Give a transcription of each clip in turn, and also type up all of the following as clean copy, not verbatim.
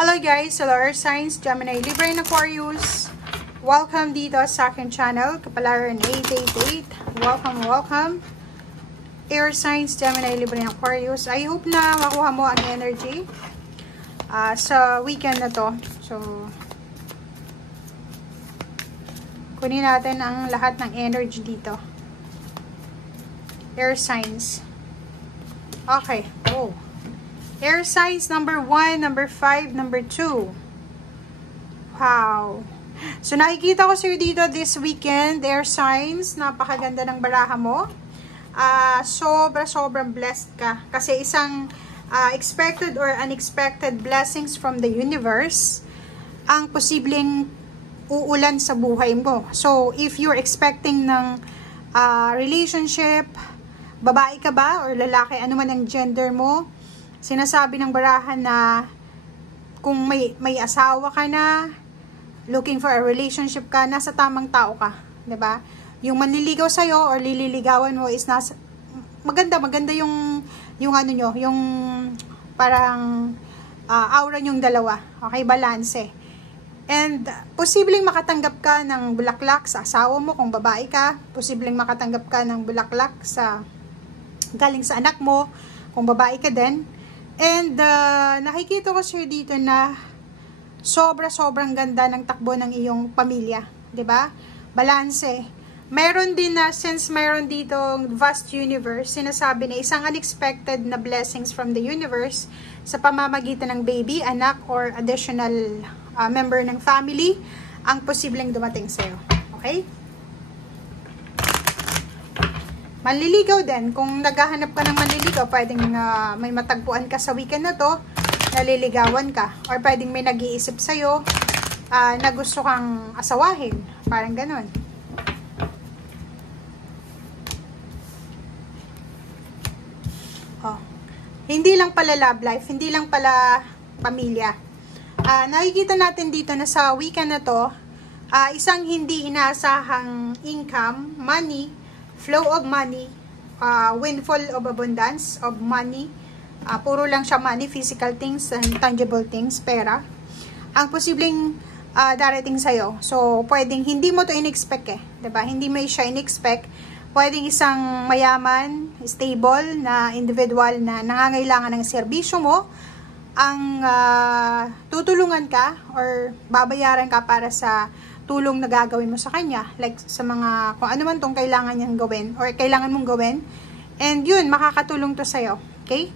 Hello guys, hello Earth Signs, Gemini, Libra, and Aquarius. Welcome dito sa aking channel, Kapalaran 888. Welcome. Air Signs, Gemini, Libra, and Aquarius. I hope na makuha mo ang energy sa weekend na to. So, kunin natin ang lahat ng energy dito. Air Signs. Okay. Oh. Air signs number 1, number 5, number 2. Wow. So, nakikita ko sa'yo dito this weekend, air signs. Napakaganda ng baraha mo. Sobrang blessed ka. Kasi isang expected or unexpected blessings from the universe ang posibleng uulan sa buhay mo. So, if you're expecting ng relationship, babae ka ba or lalaki, ano man ang gender mo, sinasabi ng barahan na kung may asawa ka na, looking for a relationship ka, nasa tamang tao ka, 'di ba? Yung manliligaw sa iyo or lililigawan mo is maganda yung ano nyo, yung parang aura nyong dalawa. Okay, balance. And posibleng makatanggap ka ng bulaklak sa asawa mo kung babae ka, posibleng makatanggap ka ng bulaklak galing sa anak mo kung babae ka din. And nakikita ko sir dito na sobrang ganda ng takbo ng iyong pamilya, 'di ba? Balanse. Meron din na, since meron ditong vast universe, sinasabi na isang unexpected na blessings from the universe sa pamamagitan ng baby, anak, or additional member ng family ang posibleng dumating sa'yo. Okay? Manliligaw din. Kung naghahanap ka ng manliligaw, pwedeng may matagpuan ka sa weekend na to, naliligawan ka. Or pwedeng may nag-iisip sa'yo na gusto kang asawahin. Parang ganon. Oh. Hindi lang pala love life, hindi lang pala pamilya. Nakikita natin dito na sa weekend na to, isang hindi inaasahang income, money, flow of money, windfall of abundance of money, puro lang siya money, physical things and tangible things, pera, ang posibleng darating sa'yo. So, pwedeng hindi mo to in-expect diba? Hindi mo siya in-expect. Pwedeng isang mayaman, stable na individual na nangangailangan ng serbisyo mo, ang tutulungan ka or babayaran ka para sa tulong na gagawin mo sa kanya, like sa mga kung ano man tong kailangan niyang gawin or kailangan mong gawin, and yun, makakatulong to sa'yo. Okay?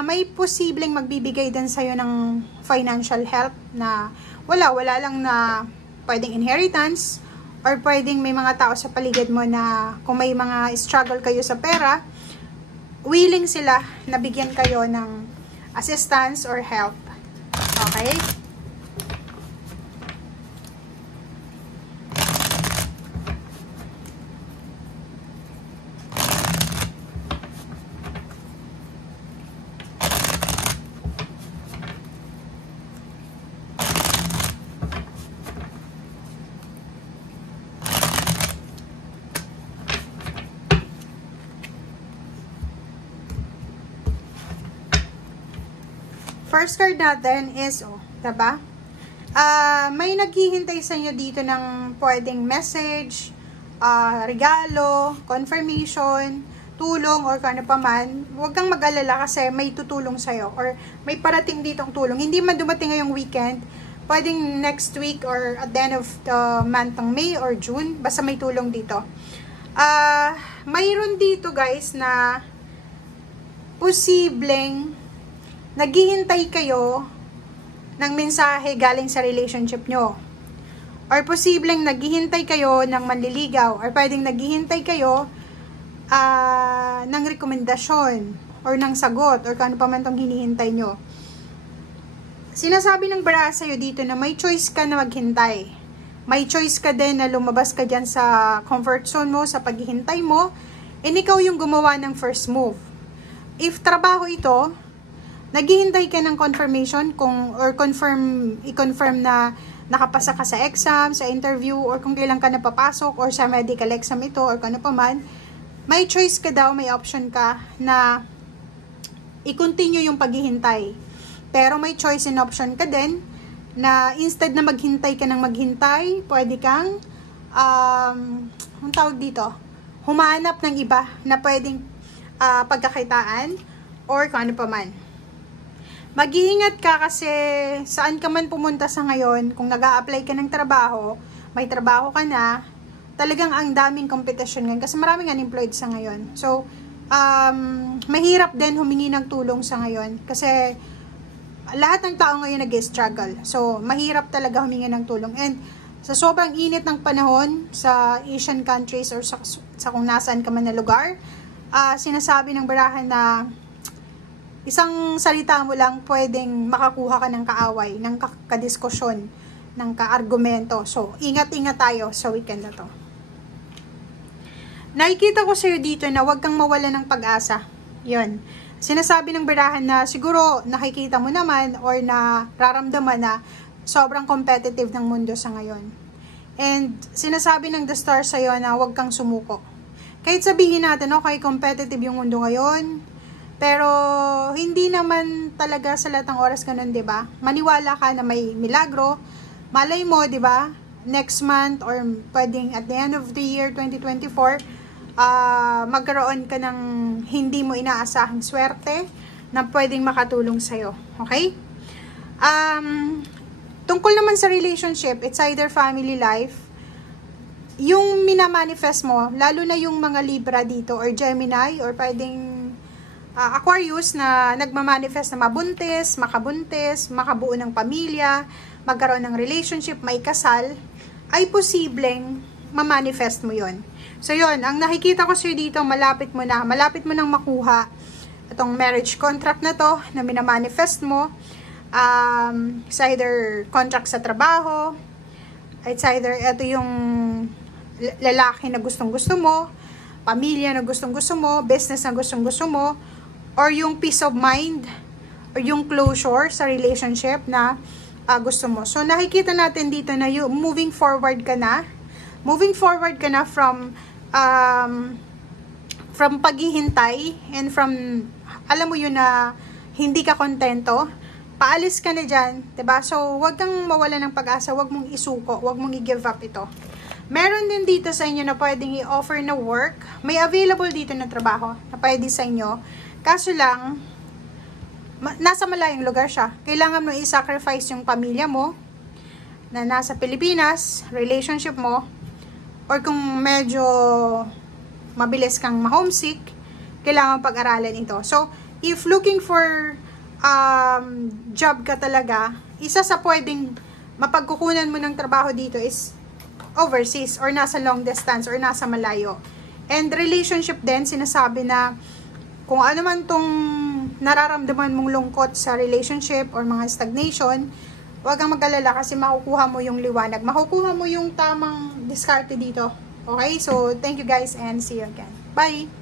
May posibleng magbibigay din sa'yo ng financial help na wala lang na pwedeng inheritance, or pwedeng may mga tao sa paligid mo na kung may mga struggle kayo sa pera, willing sila na bigyan kayo ng assistance or help. Okay? First card natin is, diba? May naghihintay sa inyo dito ng pwedeng message, regalo, confirmation, tulong, or kano pa man. Huwag kang mag-alala kasi may tutulong sa'yo or may parating ditong tulong. Hindi man dumating ngayong weekend, pwedeng next week or at the end of the month ng May or June, basta may tulong dito. Mayroon dito guys na posibleng naghihintay kayo ng mensahe galing sa relationship nyo. Or posibleng naghihintay kayo ng manliligaw. Or pwedeng naghihintay kayo ng rekomendasyon or ng sagot or kung ano pa man itong hinihintay nyo. Sinasabi ng baraha sa'yo dito na may choice ka na maghintay. May choice ka din na lumabas ka dyan sa comfort zone mo, sa paghihintay mo, and ikaw yung gumawa ng first move. If trabaho ito, naghihintay ka ng confirmation i-confirm na nakapasa ka sa exam, sa interview, or kung kailan ka napapasok, or sa medical exam ito, or kung ano pa man, may choice ka daw, may option ka na i-continue yung paghihintay. Pero may choice and option ka din na instead na maghintay ka ng maghintay, pwede kang anong tawag dito? Humanap ng iba na pwedeng pagkakitaan or kung ano pa man. Mag-iingat ka kasi saan ka man pumunta sa ngayon, kung nag-a-apply ka ng trabaho, may trabaho ka na, talagang ang daming competition ngayon kasi maraming unemployed sa ngayon. So, mahirap din humingi ng tulong sa ngayon kasi lahat ng tao ngayon nag-struggle. So, mahirap talaga humingi ng tulong. And sa sobrang init ng panahon sa Asian countries or sa kung nasaan ka man na lugar, sinasabi ng barahan na isang salita mo lang pwedeng makakuha ka ng kaaway, ng kadiskusyon, ng kaargumento. So, ingat-ingat tayo sa weekend na to. Nakikita ko sa'yo dito na huwag kang mawala ng pag-asa. Yun. Sinasabi ng barahan na siguro nakikita mo naman or nararamdaman na sobrang competitive ng mundo sa ngayon. And sinasabi ng The Star sa'yo na huwag kang sumuko. Kahit sabihin natin, okay, competitive yung mundo ngayon, pero hindi naman talaga sa lahat ng oras ganun, 'di ba? Maniwala ka na may milagro. Malay mo, 'di ba? Next month or pwedeng at the end of the year 2024, magkaroon ka ng hindi mo inaasahang swerte na pwedeng makatulong sa iyo. Okay? Tungkol naman sa relationship, it's either family life, yung minamanifest mo, lalo na yung mga Libra dito or Gemini or pwedeng Aquarius na nagmamanifest na mabuntis, makabuo ng pamilya, magkaroon ng relationship, may kasal, ay posibleng mamanifest mo yon. So yon, ang nakikita ko sa'yo dito, malapit mo nang makuha itong marriage contract na to na minamanifest mo. It's either contract sa trabaho, it's either ito yung lalaki na gustong-gusto mo, pamilya na gustong-gusto mo, business na gustong-gusto mo, or yung peace of mind, or yung closure sa relationship na gusto mo. So, nakikita natin dito na yung moving forward ka na from paghihintay and from, alam mo yun na hindi ka kontento, paalis ka na dyan, diba? So, wag kang mawala ng pag-asa, wag mong isuko, wag mong i-give up ito. Meron din dito sa inyo na pwedeng i-offer na work. May available dito na trabaho na pwede sa inyo. Kaso lang, nasa malayong lugar siya. Kailangan mo i-sacrifice yung pamilya mo na nasa Pilipinas, relationship mo, or kung medyo mabilis kang ma-homesick, kailangan pag-aralan ito. So, if looking for job ka talaga, isa sa pwedeng mapagkukunan mo ng trabaho dito is overseas or nasa long distance or nasa malayo. And relationship din, sinasabi na kung ano man tong nararamdaman mong lungkot sa relationship or mga stagnation, huwag kang mag-alala kasi makukuha mo yung liwanag. Makukuha mo yung tamang diskarte dito. Okay? So, thank you guys and see you again. Bye!